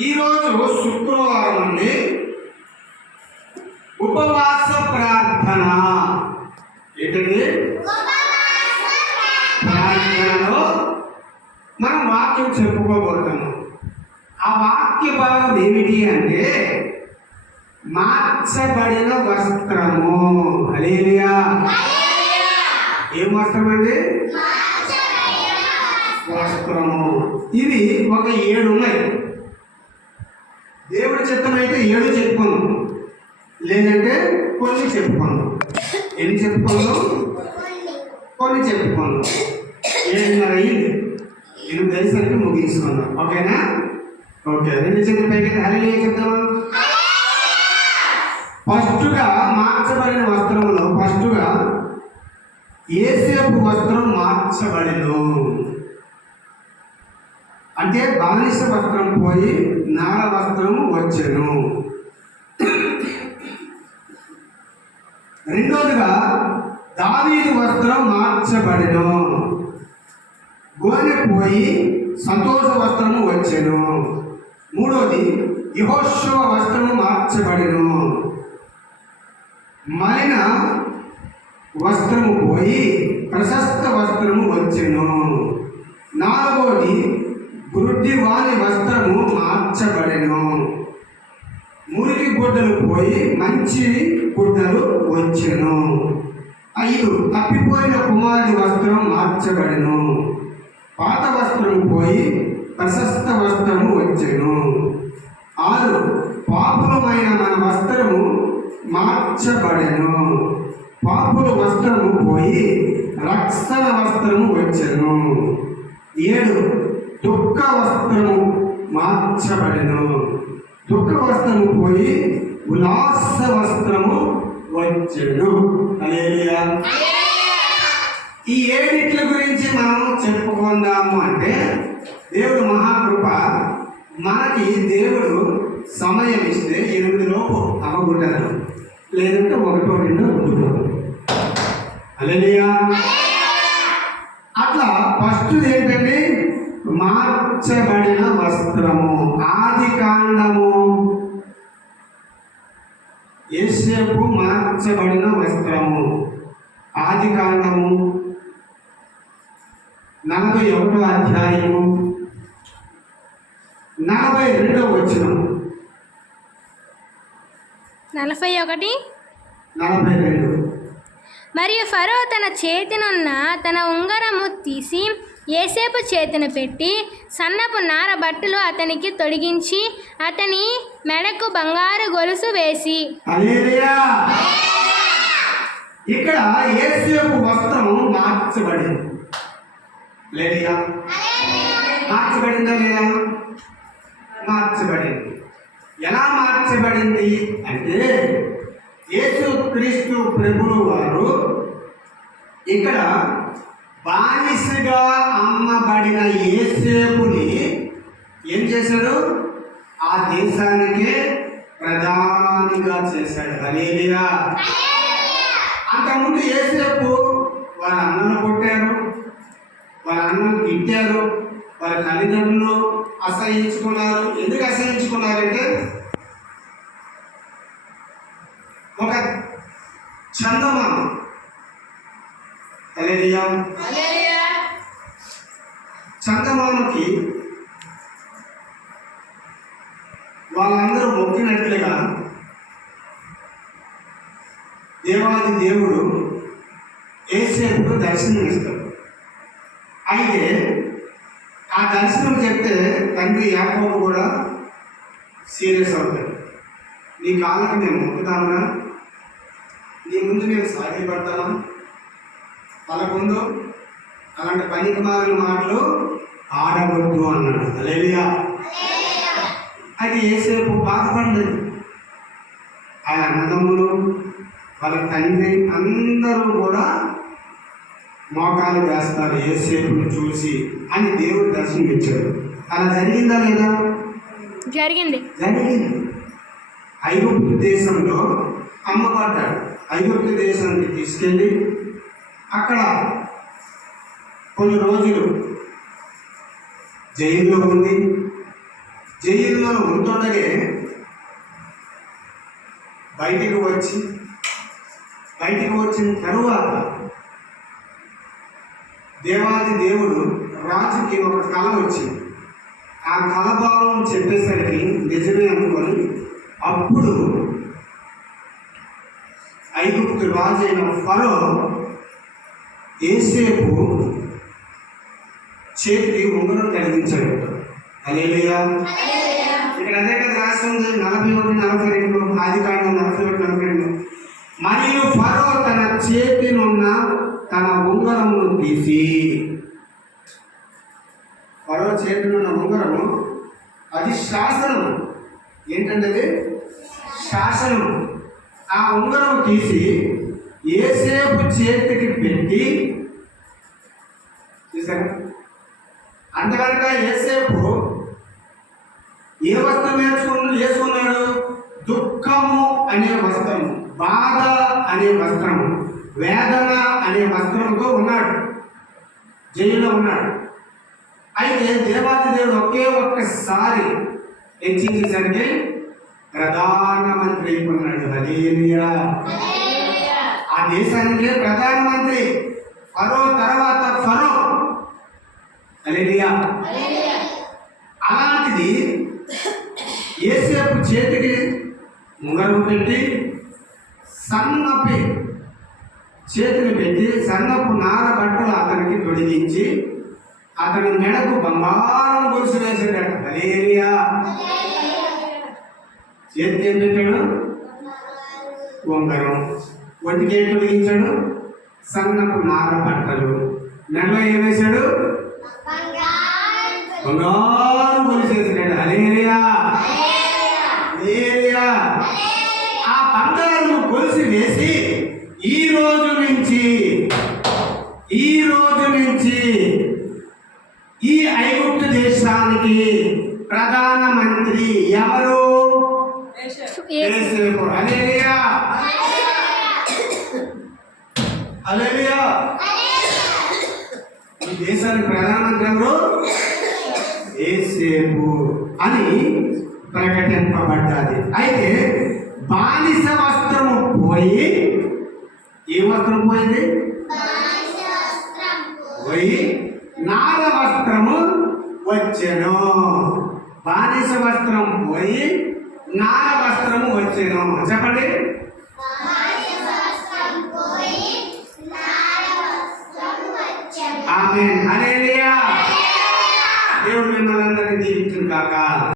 ఈరోజు శుక్రవారం అండి. ఉపవాస ప్రార్థన. ఏంటండి? ప్రార్థనలో మనం వాక్యం చెప్పుకోబోతున్నాం. ఆ వాక్య భాగం ఏమిటి అంటే మార్చబడిన వస్త్రము. హల్లెలూయా. ఏం వస్త్రం అండి? వస్త్రము. ఇవి ఒక 7 ఉన్నాయి. దేవుడి చిత్తం అయితే 7 చెప్పుకుందాం, లేదంటే కొన్ని చెప్పుకుందాం. ఎన్ని చెప్పుకుందాం? కొన్ని చెప్పుకుందాం. 7:30 అయింది. 8 అయ్యేసరికి ముగించుకుందాం. ఓకేనా? ఓకే. 2 చేతుల పైకి హల్లెలూయా చెప్తామా? ఫస్ట్గా మార్చబడిన వస్త్రంలో ఫస్ట్గా యేసేపు వస్త్రం మార్చబడిను. అంటే బానిస వస్త్రం పోయి నార వస్త్రం వచ్చెను. రెండోదిగా దావీదు వస్త్రం మార్చబడిను. గోనె పోయి సంతోష వస్త్రము వచ్చెను. మూడోది యెహోషువ వస్త్రము మార్చబడిను. మలిన వస్త్రము పోయి ప్రశస్త వస్త్రము వచ్చెను. నాలుగోది గుడ్డివాని వస్త్రము మార్చబడెను. మురికి గుడ్డలు పోయి మంచి గుడ్డలు వచ్చెను. 5 తప్పిపోయిన కుమారుడి వస్త్రం మార్చబడెను. పాత వస్త్రం పోయి ప్రశస్త వస్త్రము వచ్చెను. 6 పాపులమైన మన వస్త్రము మార్చబడెను. పాపుల వస్త్రము పోయి రక్షణ వస్త్రము వచ్చెను. 7 దుఃఖ వస్త్రము మార్చబడెను. దుఃఖ వస్త్రము పోయి ఉల్లాస వస్త్రము వచ్చెను. హల్లెలూయా. ఈ 7 గురించి మనం చెప్పుకుందాము అంటే దేవుడు మహాకృప. మనకి దేవుడు సమయం ఇస్తే 8 లోపు అవ్వకుంటారు, లేదంటే 1, 2 ఉంటుంది. హల్లెలూయా. అట్లా ఫస్ట్ ఏంటంటే మార్చబడిన వస్త్రము. ఆదికాండము యేసేపు మార్చబడిన వస్త్రము. ఆదికాండము 41వ అధ్యాయము 42వ వచనం. 41, 42. మరియు ఫరో తన చేతినున్న తన ఉంగరము తీసి యేసేపు చేతిని పెట్టి సన్నపు నార బట్టలు అతనికి తొడిగించి అతని మెడకు బంగారు గొలుసు వేసి. హల్లెలూయా. ఇక్కడ యేసేపు వస్త్రం మార్చబడింది. లేదా మార్చబడిందా లేదా? మార్చబడింది. ఎలా మార్చబడింది అంటే యేసుక్రీస్తు ప్రభువు వారు ఇక్కడ బానిసగా అమ్మబడిన యేసేపుని ఏం చేశాడు? ఆ దేశానికే ప్రధానిగా చేశాడు. హల్లెలూయా. అంతకుముందు యేసేపు వాళ్ళ అన్నను కొట్టారు, వాళ్ళ అన్నను తిట్టారు, వాళ్ళ తల్లిదండ్రులు అసహించుకున్నారు. ఎందుకు అసహించుకున్నారంటే ఒక చందమామ, హల్లెలూయా, చందమామకి వాళ్ళందరూ మొక్కినట్లుగా దేవాది దేవుడు యేసేపుకు దర్శనం ఇస్తాడు. అయితే ఆ దర్శనం చెప్తే తండ్రి యాకోబు కూడా సీరియస్ అవుతాడు. నీ కాళ్ళకి మేము మొక్కుతామా? నీ ముందు మేము సాధ్యపడతామా? పలకుందో అలాంటి పనికిమాలిన మాటలు ఆడవద్దు అన్నాడు. హల్లెలూయా. అయితే యేసేపు బాధపడలేదు. ఆయన అన్నదమ్ములు, వాళ్ళ తండ్రి అందరూ కూడా మోకాలు వేస్తారు యేసేపుని చూసి అని దేవుడు దర్శనం ఇచ్చాడు. అలా జరిగిందా లేదా? జరిగింది. ఐగుప్తు దేశంలో అమ్మబడ్డాడు. ఐగుప్తు దేశానికి తీసుకెళ్ళి అక్కడ కొన్ని రోజులు జైల్లో ఉంది. జైల్లో ఉంటుండగే బయటికి వచ్చిన తరువాత దేవాది దేవుడు రాజుకి ఒక కళ వచ్చింది. ఆ కళ భావం చెప్పేసరికి నిజమే అనుకొని అప్పుడు ఐగుప్తు రాజు అయిన ఫరో యోసేపు చేతికి ఉంగరం కలిగించాడు. హల్లెలూయా. ఇక్కడ అదే కదా రాసి ఉంది 41-42 ఆదికాండం 41-42. మరియు ఫరో తన చేతినున్న తన ఉంగరమును తీసి, ఫరో చేతినున్న ఉంగరము అది శాసనం. ఏంటంటే అది శాసనం. ఆ ఉంగరం తీసి యోసేపు చేతికి పెట్టి, చూసారా? అంతకనుక యోసేపు ఏ వస్త్రం వేసుకున్నాడు? దుఃఖము అనే వస్త్రము, బాధ అనే వస్త్రము, వేదన అనే వస్త్రంతో ఉన్నాడు, జైల్లో ఉన్నాడు. అయితే దేవాది దేవుడు ఒక్కసారి హెచ్చించేసరికి ప్రధానమంత్రి అయిపోయినాడు. హల్లెలూయా. ఆ దేశానికి ప్రధానమంత్రి ఫరో తర్వాత ఫరో. హల్లెలూయా. అలాంటిది యోసేపు చేతికి ఉంగరం పెట్టి చేతిని పెట్టి సన్నపు నార బట్టలు అతనికి తొడిగించి అతని మెడకు బంగారం గొలుసు వేసాడట. హల్లెలూయా. చేతికి ఏం పెట్టాడు? ఉంగరం. ఒంటికి ఏం తొడిగించాడు? సన్నపు నార బట్టలు. మెడలో ఏం వేశాడు? బంగారం గొలుసు వేసాడు. హల్లెలూయా. హల్లెలూయా. ఆ బంగారం గొలుసు వేసి ఈ రోజు నుంచి ఈ ఐగుప్తు దేశానికి ప్రధానమంత్రి ఎవరు? యోసేపు. హల్లెలూయా. హల్లెలూయా. ఈ దేశానికి ప్రధానమంత్రి ఎవరు? యోసేపు అని ప్రకటింపబడ్డది. అయితే బానిస వస్త్రము పోయి, ఏ వస్త్రం పోయింది? పోయి నార వస్త్రము వచ్చెను. బానిస వస్త్రం పోయి నార వస్త్రము వచ్చెను. చెప్పండి. ఆమేన్. హల్లెలూయా. దేవుడు మిమ్మల్ని అందరినీ దీవించును గాక.